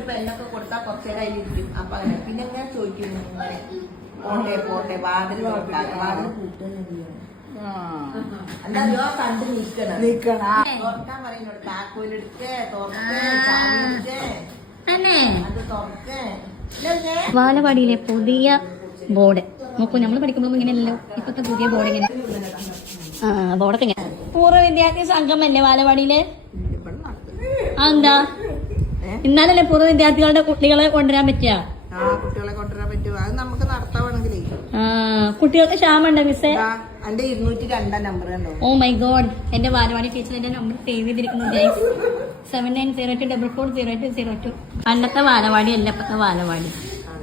ഒരു പെണ്ണൊക്കെ കൊടുത്താൽ കുറച്ചേരം അതിലിരിക്കും. അപ്പൊ അങ്ങനെ പിന്നെ ഞാൻ ചോദിക്കുന്നു ഇങ്ങനെ പോട്ടെ പോട്ടെ വാതിൽ വാതിൽ കൂട്ടുന്നില്ല എന്താ കണ്ട് നിക്കണം തുറക്കാൻ പറയുന്നോട് താക്കോലെടുക്കേ തുറക്കേ ചാവിയെടുക്കേ അത് തുറക്കേ. ബാലവാടിയിലെ പുതിയ ബോർഡ് നോക്കൂ. നമ്മൾ പഠിക്കുമ്പോൾ ഇങ്ങനെയല്ലോ, ഇപ്പത്തെ പുതിയ ബോർഡ് ഇങ്ങനെ. ബോർഡൊക്കെ ഇങ്ങനെ പൂർവ്വ വിദ്യാർത്ഥി സംഘമല്ലേ ബാലവാടിയിലെ? എന്താ ഇന്നാലല്ലേ പൂർവ്വ വിദ്യാർത്ഥികളുടെ കുട്ടികളെ കൊണ്ടുവരാൻ പറ്റുക? കുട്ടികളെ കൊണ്ടുവരാൻ പറ്റുമോ? അത് നമുക്ക് നടത്താണെങ്കിൽ കുട്ടികൾക്ക് ക്ഷാമുണ്ടോ മിസ്സേ? എന്റെ 202 നമ്പർ കണ്ടോ? ഓ മൈ ഗോഡ്, എന്റെ ബാലവാടി ടീച്ചർ എന്റെ നമ്പർ സേവ് ചെയ്തിരിക്കുന്നു. 7902000202. പണ്ടത്തെ ബാലവാടി അല്ല ഇപ്പത്തെ ബാലവാടി.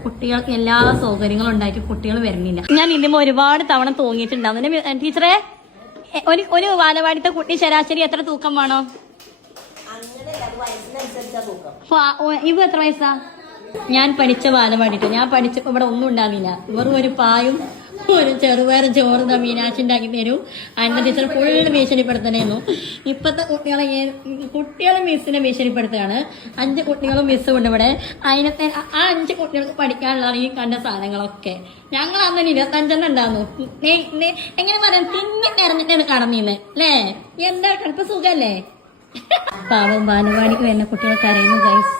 കുട്ടികൾക്ക് എല്ലാ സൗകര്യങ്ങളും ഉണ്ടായിട്ട് കുട്ടികൾ വരുന്നില്ല. ഞാൻ ഇതിന് ഒരുപാട് തവണ തോന്നിയിട്ടുണ്ടാവും. ടീച്ചറെ, ഒരു ബാലവാടിത്തെ കുട്ടി ശരാശരി എത്ര തൂക്കം വേണോ? ഇവ എത്ര വയസ്സാ? ഞാൻ പഠിച്ച ബാലവാടിട്ട് ഞാൻ പഠിച്ചപ്പോ ഇവിടെ ഒന്നും ഉണ്ടാവില്ല. വെറും ഒരു പായും ഒരു ചെറുപയറും ചോറും മീനാശി ഉണ്ടാക്കി തരും. അതിന്റെ ടീച്ചർ ഫുള്ള് ഭീഷണിപ്പെടുത്തണേന്നു. ഇപ്പത്തെ കുട്ടികളെ മിസ്സിനെ ഭീഷണിപ്പെടുത്തുകയാണ്. 5 കുട്ടികളും മിസ്സും ഉണ്ട് ഇവിടെ. അതിനത്തെ ആ 5 കുട്ടികൾക്ക് പഠിക്കാനുള്ളതാണ് ഈ കണ്ട സാധനങ്ങളൊക്കെ. ഞങ്ങൾ അന്ന് 25 ഉണ്ടായിരുന്നു. എങ്ങനെ പറയാം, തിങ്ങിട്ടിറങ്ങിട്ടാണ് കടന്നീന്ന് അല്ലേ? എന്താ ഇപ്പൊ സുഖല്ലേ? പാവം ബാലവാടിക്ക് വരുന്ന കുട്ടികൾ കരയുന്നു ഗൈസ്.